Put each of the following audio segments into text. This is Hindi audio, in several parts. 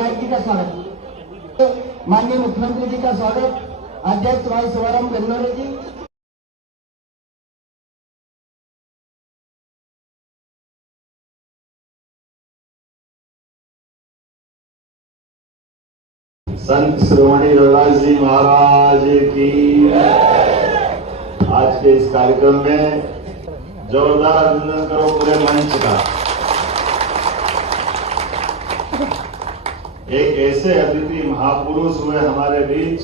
विधायक जी का स्वागत, माननीय मुख्यमंत्री जी का स्वागत, अध्यक्ष भाई शिवराम गन्नौरे जी। संत श्रोमणी रविदास जी महाराज की आज के इस कार्यक्रम में जोरदार अभिनंदन करो पूरे मंच का। एक ऐसे अतिथि महापुरुष हुए हमारे बीच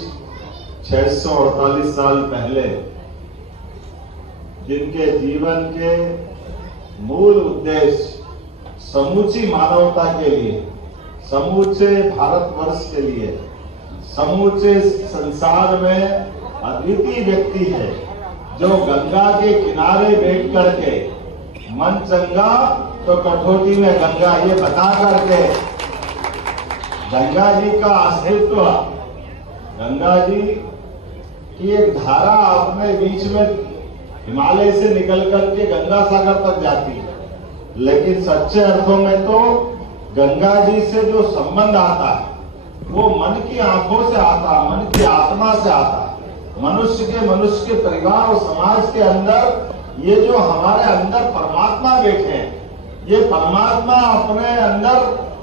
648 साल पहले, जिनके जीवन के मूल उद्देश्य समूची मानवता के लिए, समूचे भारतवर्ष के लिए, समूचे संसार में अद्वितीय व्यक्ति है, जो गंगा के किनारे बैठ करके मन चंगा तो कठौती में गंगा ये बता करके गंगा जी का अस्तित्व, गंगा जी की एक धारा अपने बीच में हिमालय से निकल करके गंगा सागर तक जाती है, लेकिन सच्चे अर्थों में तो गंगा जी से जो संबंध आता है वो मन की आंखों से आता है, मन की आत्मा से आता है। मनुष्य के परिवार और समाज के अंदर ये जो हमारे अंदर परमात्मा बैठे हैं, ये परमात्मा अपने अंदर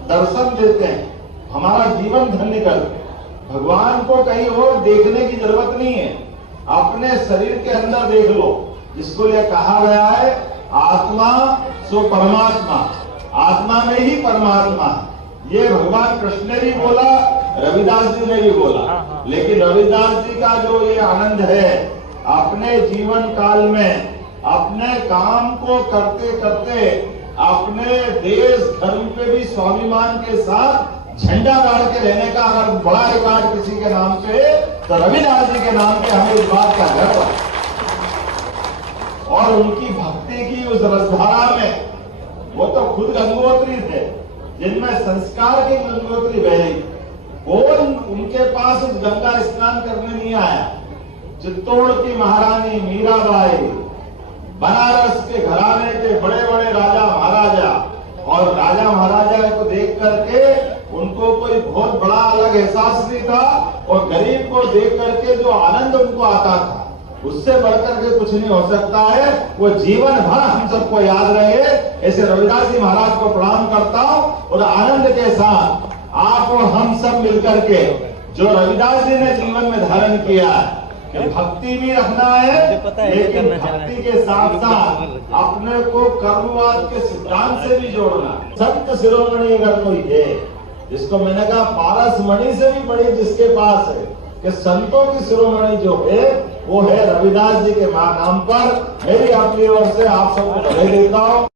दर्शन देते हैं, हमारा जीवन धन्य करते हैं। भगवान को कहीं और देखने की जरूरत नहीं है, अपने शरीर के अंदर देख लो, जिसको ये कहा गया है आत्मा सो परमात्मा, आत्मा में ही परमात्मा। ये भगवान कृष्ण ने भी बोला, रविदास जी ने भी बोला, लेकिन रविदास जी का जो ये आनंद है, अपने जीवन काल में अपने काम को करते करते अपने देश धर्म पे भी स्वाभिमान के साथ झंडा गाड़ के रहने का अगर बड़ा रिकॉर्ड किसी के नाम पे, तो रविदास जी के नाम पे हमें इस बात का गर्व है। और उनकी भक्ति की उस रसधारा में, वो तो खुद गंगोत्री थे, जिनमें संस्कार की गंगोत्री बह रही। कौन उनके पास उस गंगा स्नान करने नहीं आया? चित्तौड़ की महारानी मीराबाई, बनारस के घराने के बड़े बड़े राजा महाराजा, और राजा महाराजा को देख करके उनको कोई बहुत बड़ा अलग एहसास नहीं था, और गरीब को देख करके जो आनंद उनको आता था, उससे बढ़कर के कुछ नहीं हो सकता है। वो जीवन भर हम सबको याद रहे। ऐसे रविदास जी महाराज को प्रणाम करता हूं, और आनंद के साथ आप और हम सब मिलकर के जो रविदास जी ने जीवन में धारण किया कि भक्ति भी रखना है, लेकिन भक्ति के साथ साथ अपने को कर्मवाद के सिद्धांत से भी जोड़ना। संत शिरोमणि अगर कोई है, जिसको मैंने कहा पारस मणि से भी बड़ी जिसके पास है, कि संतों की शिरोमणि जो है वो है रविदास जी के नाम पर। मेरी अपनी ओर से आप सबको बधाई देता हूँ।